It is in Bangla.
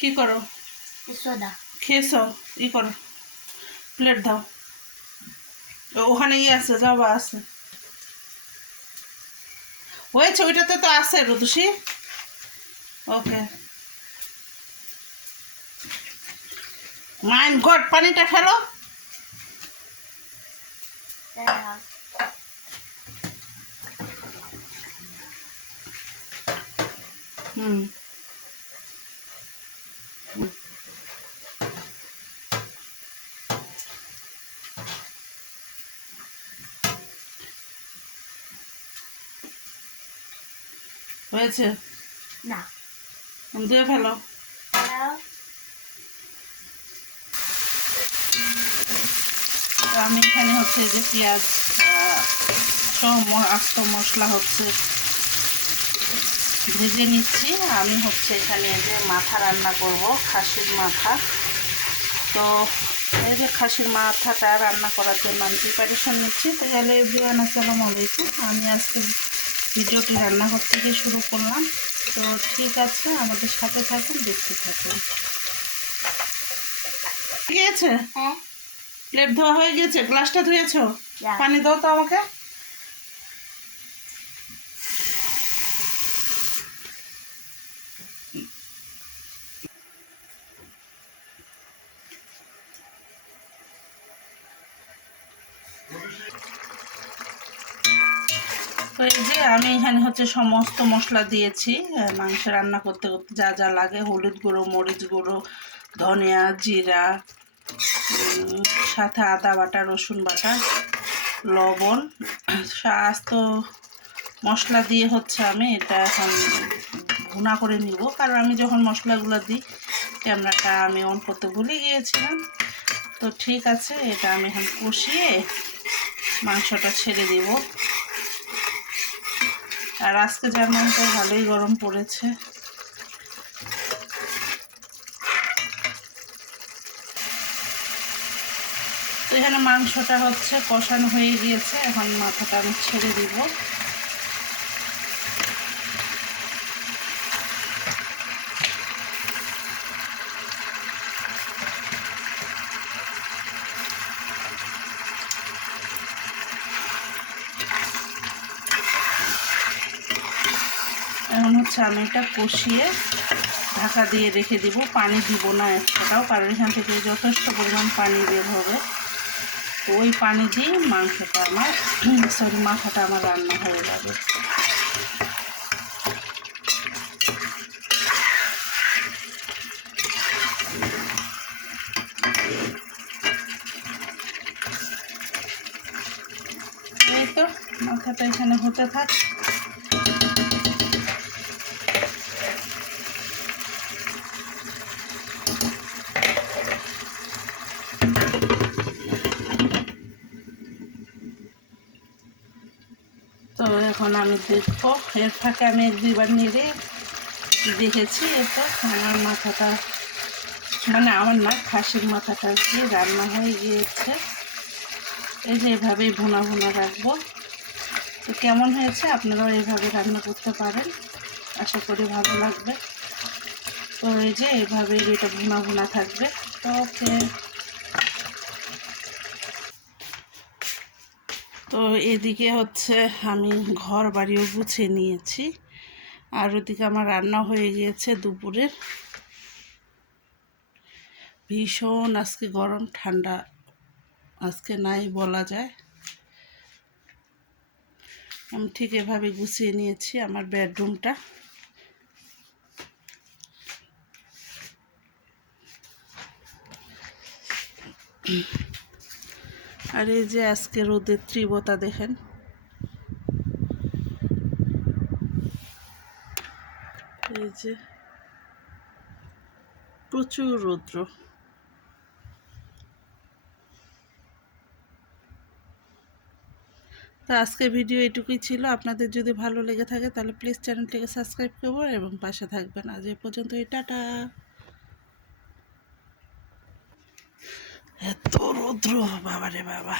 কি করো? সোডা খেয়েছো? ই করো, প্লেট দাও। ওখানে আছে, যাওয়া আছে। হয়েছে, ওইটাতে তো আছে রুদুষি। ওকে, মাইন গড, পানিটা ফেলো। হুম, হয়েছে না, দিয়ে ফেলো। আমি এখানে হচ্ছে যে পেঁয়াজ সব আস্ত মশলা হচ্ছে ভেজে নিচ্ছি। আমি হচ্ছে এখানে যে মাথা রান্না করব, খাসির মাথা। তো এই যে খাসির মাথাটা রান্না করার জন্য আমি প্রিপারেশন নিচ্ছি। তো হ্যালো এভরিওয়ান, আসসালামু আলাইকুম। আমি আজকে ভিডিওটি রান্নাঘর থেকে শুরু করলাম। তো ঠিক আছে, আমাদের সাথে থাকুন, দেখতে থাকুন। ঠিক আছে, প্লেট ধোয়া হয়ে গেছে, গ্লাসটা ধুয়েছো? পানি দাও তো আমাকে। তো এই যে আমি এখানে হচ্ছে সমস্ত মশলা দিয়েছি মাংস রান্না করতে করতে, যা যা লাগে, হলুদ গুঁড়ো, মরিচ গুঁড়ো, ধনিয়া, জিরা, সাথে আদা বাটা, রসুন বাটা, লবণ, আস্ত মশলা দিয়ে হচ্ছে আমি এটা এখন ভুনা করে নিব। কারণ আমি যখন মশলাগুলো দিই ক্যামেরাটা আমি অন করতে ভুলে গিয়েছিলাম। তো ঠিক আছে, এটা আমি এখন কষিয়ে মাংসটা ছেড়ে দিব। আর আজকে জার্মানিতে ভালোই গরম পড়েছে। তো এখানে মাংসটা হচ্ছে কষানো হয়ে গিয়েছে, এখন মাথাটা আমি ছেড়ে দিব। এখন হচ্ছে আমি এটা কষিয়ে ঢাকা দিয়ে রেখে দিব। পানি দিব না এক ফোঁটাও, কারণ এখান থেকে যথেষ্ট পরিমাণ পানি বের হবে। তো ওই পানি দিয়ে মাংসটা আমার মাথাটা আমার রান্না হয়ে যাবে। এই তো মাথাটা এখানে হতে থাক। তো এখন আমি দেখবো, এর ফাঁকে আমি 1-2বার নেড়ে দেখেছি। তো আমার মাথাটা, মানে আমার না, খাসির মাথাটা কি রান্না হয়ে গিয়েছে। এই যে এভাবেই ভুনা ভুনা রাখবো। তো কেমন হয়েছে, আপনারাও এইভাবে রান্না করতে পারেন, আশা করি ভালো লাগবে। তো এই যে এভাবেই এটা ভুনা ভুনা থাকবে। তো ওকে, তো এদিকে হচ্ছে আমি ঘর বাড়িও গুছিয়ে নিয়েছি, আর ওদিকে আমার রান্না হয়ে গিয়েছে দুপুরের। ভীষণ আজকে গরম, ঠান্ডা আজকে নাই বলা যায়। আমি ঠিক এভাবে গুছিয়ে নিয়েছি আমার বেডরুমটা। আর এই যে আজকে রোদের তীব্রতা দেখেন। এই যে প্রচুর রৌদ্র। তো আজকের ভিডিও এটুকুই ছিল। আপনাদের যদি ভালো লেগে থাকে তাহলে প্লিজ চ্যানেলটিকে সাবস্ক্রাইব করবেন এবং পাশে থাকবেন। আজ এ পর্যন্ত, টাটা। এত রৌদ্র, বাবারে বাবা।